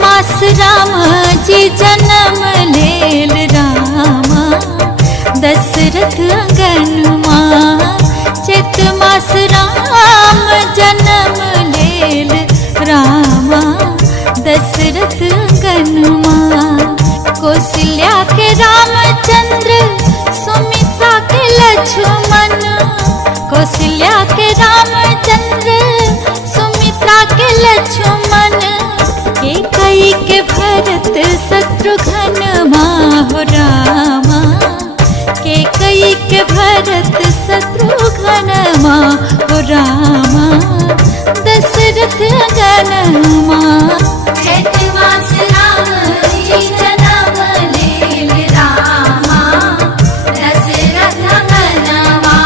मास राम जी जन्म लेल रामा दशरथ अंगनमा। चैत मास राम जन्म लेल रामा दशरथ अंगनमा। कौशल्या के रामचंद्र सुमित्रा के लक्ष्मण। कौशल्या के रामचंद्र सुमित्रा के लक्ष्मण। कैकेयी के भरत शत्रुघ्न माहो रामा। कैकेयी के भरत शत्रुघ्न माहो रामा दशरथ अंगनमा। चैत मास राम जी जन्म लेल रामा दशरथ अंगनमा।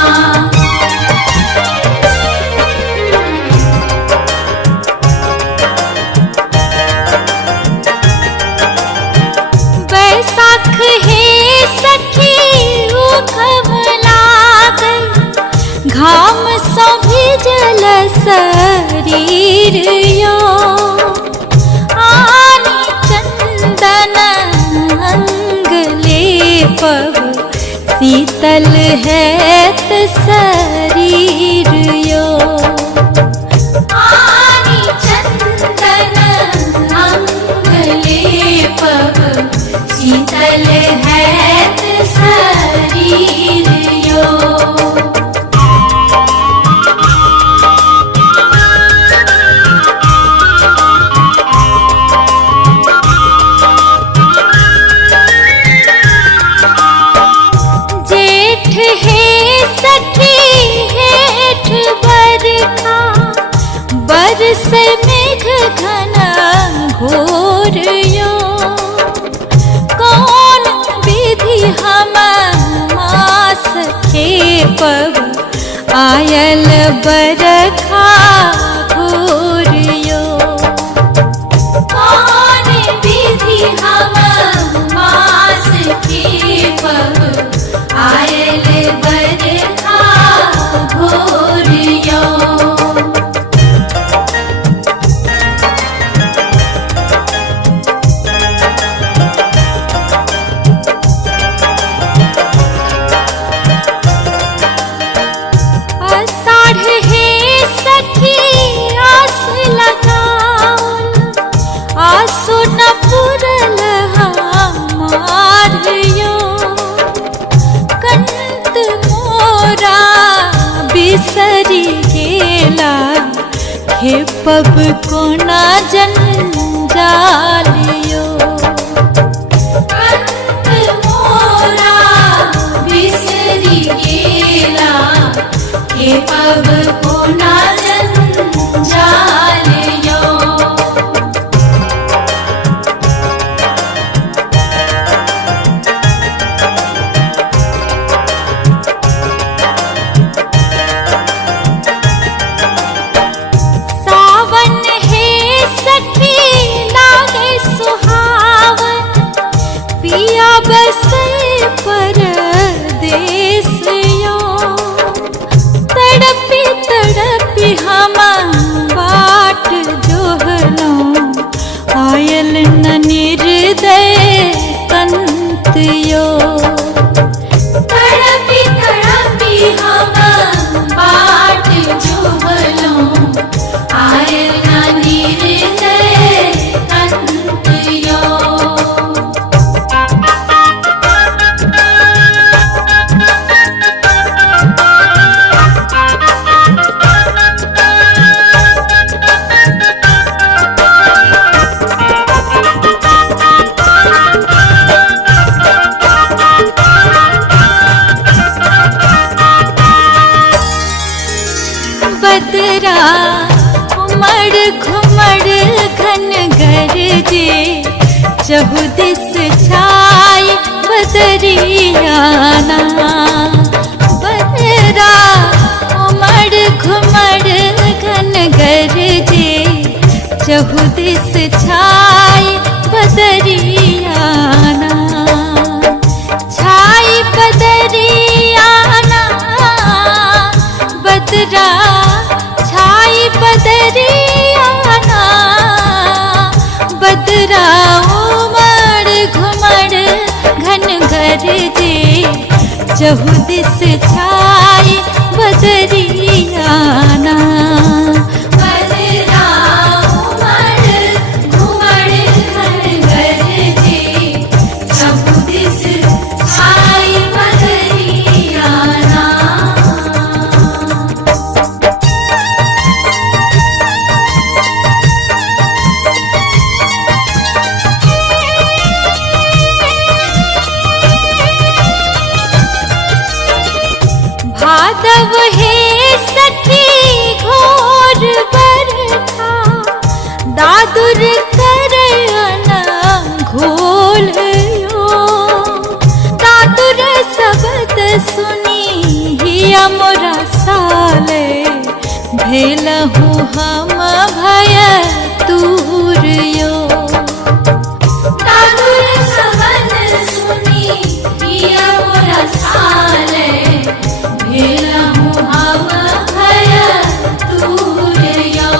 बैसाख हे सखी उखम लागल। घाम सो भिजल शरीर यो। आनी चंदन अंग लेपब शीतल हैत शरीर यो। आनी चंदन अंग लेपब शीतल हैत शरीर यो। जेठ हे सखी हेठ बरखा। बरस मेघ घना घोर यो। कौन विधि हम मास खेपब आयल बरखा घोर यो। कौन विधि हम मास खेपब आयल बरखा घोर यो। आषाढ़ हे सखी आस लगाओ। आसो न पुरल हमार यो। कंत मोरा बिसरी गेला। खेपब कोना जंजाल यो। कंत मोरा बिसरी गेला। खेपब कोना जंजाल यो। सावन हे सखी लागे सुहावन। पिया बसे परदेस यो। तड़पी तड़पी हम बाट जोहलो। आयल न निर्दय कंत यो। तड़पी तड़पी हम बाट जोहलो। आयल न निर्दय कंत यो। बदरा उमड़ घुमड़ घन गरजे। चहुदिस छाई बदरियाना। बदरा उमड़ घुमड़ घन गरजे। चहुदिस छाई बदरियाना। छाई बदरियाना। बदरा छाई बदरियाना। बदरा चहु दिस छाए बदरियाना। बदरा उमड़ घुमड़ घन गरजे, चहु दिस छाए बदरियाना। भादव है सखी घोर बरखा, दादुर करना घोल यो। दादुर शब्द सुनी हिया मोरा साले, भेलहु हम भय दूर यो। दादुर शब्द सुनी हिया मोरा साले, भेलहु हम भय दूर यो।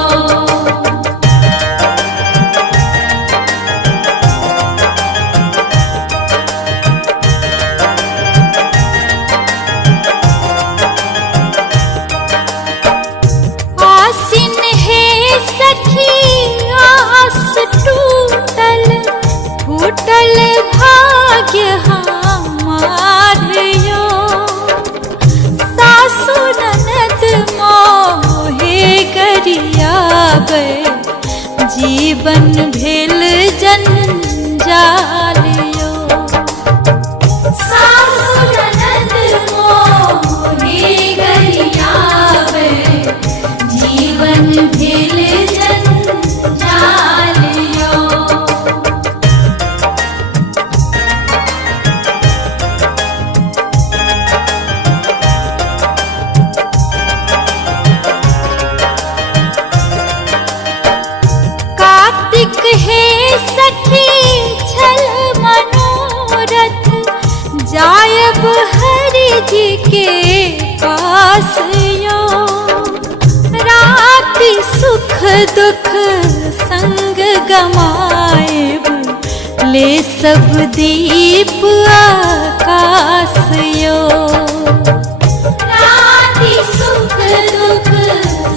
आसिन है सखी आस टूटल, फूटल भाग्य हमार यो। सासु ननद मोहे गरियावे, जीवन भेल जंजाल यो। सासु ननद मोहे गरियावे, जीवन भेल जंजाल यो। कार्तिक है सखी छल मनोरथ, जायब हरि जी के पास यो। राति सुख दुख संग गमाएब, ले सब दीप आकाश यो। राति सुख दुख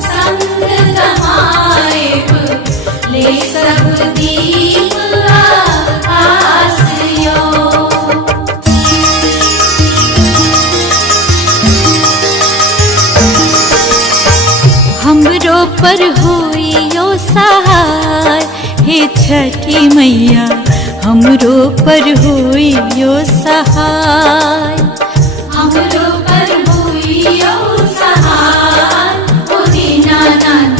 संग गमाएब, ले सब दीप आकाश यो। हमरो पर होई यो सहाय, हे छठी मैया हमरो पर होई यो सहाय। हमरो पर हुइयो सहाय, ओ दीनानाथ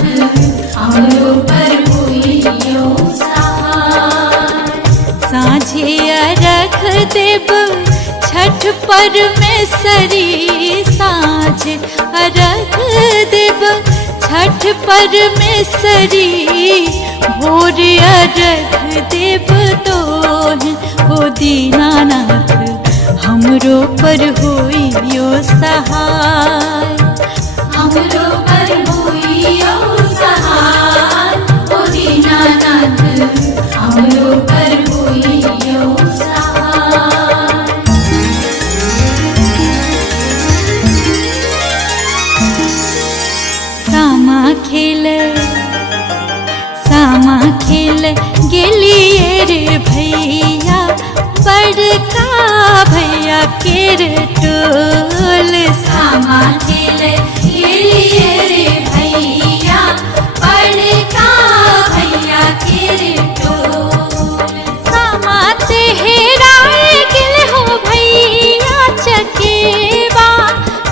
हमरो पर हुइयो सहाय। साँझे अरख देव छठ परमेश्वरी, साँझ अरख देव छठ परमेश्वरी। भोर अरख देव तोहि हो दीनानाथ, हमरो पर होई यो सहाय। हमरो पर हुइयो सहाय, ओ दीनानाथ हमरो पर हुइयो सहाय। सामा खेल गेलिए रे भैया, बड़का भैया केर टोल। सामा खेल गेलिए रे भैया, बड़का भैया केर टोल। सामा तेहराए गेल हो भैया, चकेवा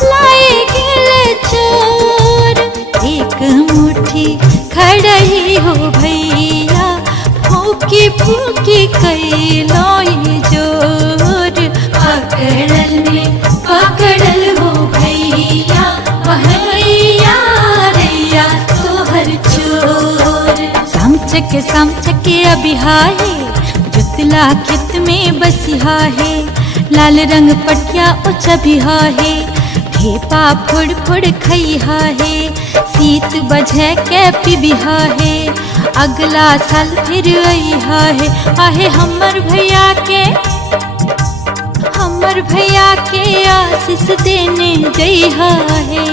लाए गेल चोर। एक मुट्ठी खड़ई हो भैया, फूकी फूकी कैलो जोर। पकड़ल में पकड़ल हो भैया, वहैया रैया तोहर चोर। समचके अबिहाहे, जुतला खेत में बसिहा है। लाल रंग पटिया उचबिहा है, ढेपा फुड़ फुड़ खइहा है। सीत बजे के पिबिहा है, अगला साल फिर अइहा है। आहे हमर भैया के मोर भैया के आशीष देने जइहा है।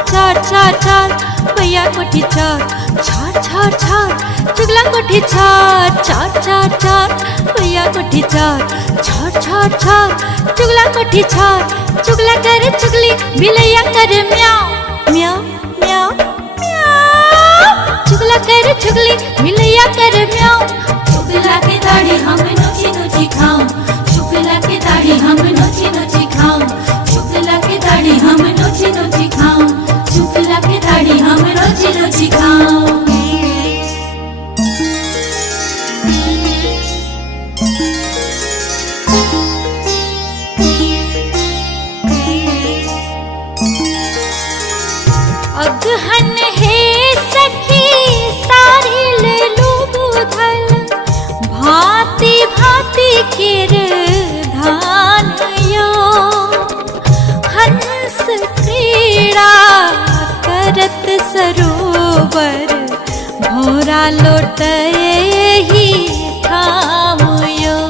चार चार चार भैया कोठी चार, चार चार चार चुगला कोठी चार, चार चार चार भैया कोठी चार, चार चार चार चुगला कोठी चार। चुगला करे चुगली बिलैया करे म्याऊ म्याऊ म्याऊ म्याऊ। चुगला करे चुगली बिलैया करे म्याऊ। शुक्ला के दाढ़ी हम नोची नोची खाऊं, शुक्ला के दाढ़ी हम नोची नोची खाऊं, शुक्ला के दाढ़ी हम नोची नोची खाऊं, शुक्ला के दाढ़ी हम नोची नोची खाऊं। अगहन है सखी सारी ले लू बुधल, भांति भांति केर धान यो। हंस क्रीड़ा करत सरोवर, भौरा लोटए ही ठाम यो।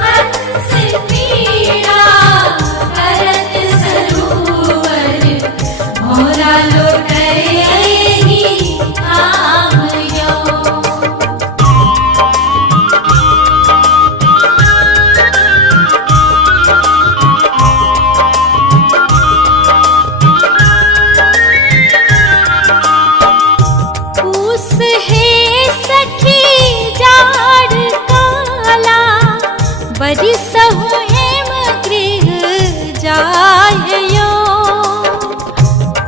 हंस क्रीड़ा करत सरोवर, भौरा लोटए ही ठाम यो। पूस है सखी जाड़ काला, बरिसहु हेम गृह जायो।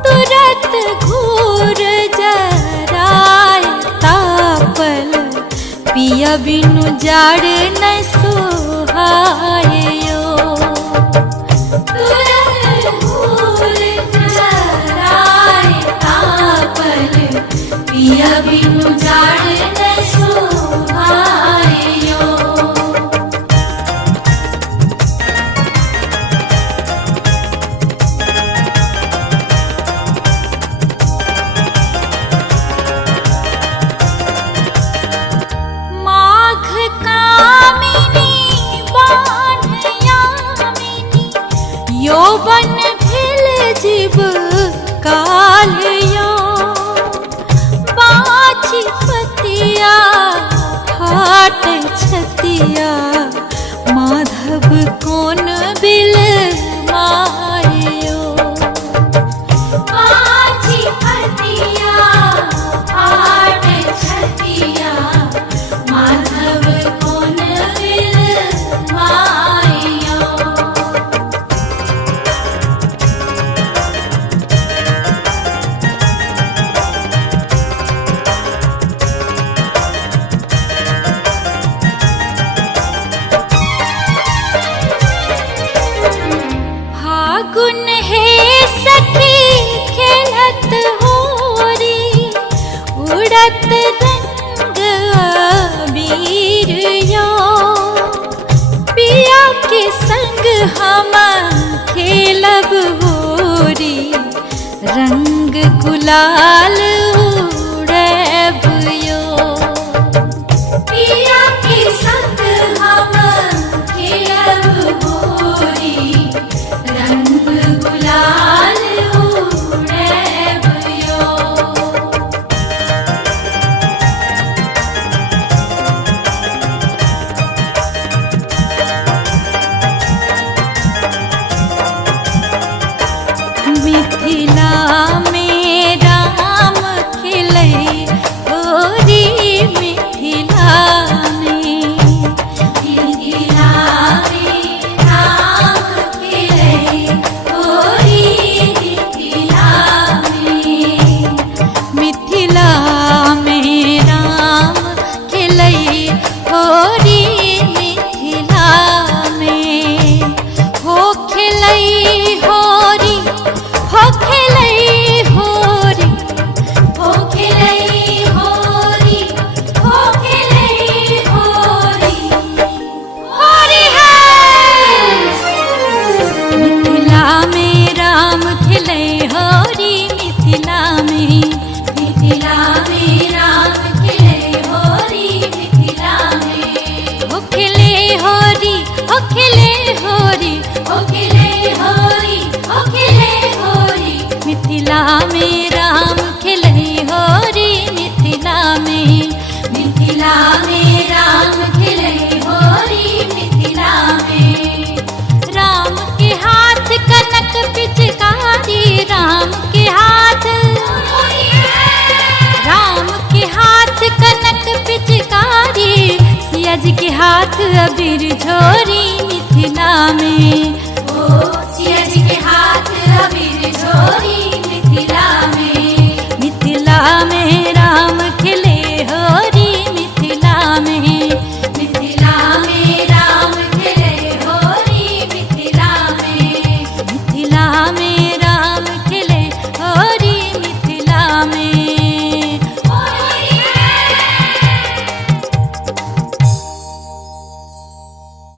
तुरत घूर जराय तापल, पिया बिनु जाड़ न सुहायो। तुरत घूर जराय तापल, पिया बिनु जाड़ न सुहायो। माघ कामिनी बान्ह यामिनी, यौवन भेल जीव काल यो। बाछी पतिया हाट छतिया, माधव कौन बिल मायो। पाची पतिया हाट छतिया, माधव कौन बिल मायो। फागुन है सखी खेलत होरी, उड़त रंग अबीर यो। पिया के संग हम खेलब होरी, रंग गुलाल उड़ब यो। पिया के संग हम खेलब होरी, रंग गुलाल उड़ब यो। मिथिला में राम खिलई होरी, मिथिला में। मिथिला में राम खिलई होरी, मिथिला में। मिथिला में राम खिलई होरी, मिथिला में। हो खिलई होरी, हो खिलई होरी, हो खिलई होरी, हो खिलई होरी, होरी है। मिथिला में राम खिलई होरी, मिथिला में। मिथिला में राम खिलई होरी, मिथिला में। हो खिलई होरी, हाथ अबीर झोरी मिथिला में।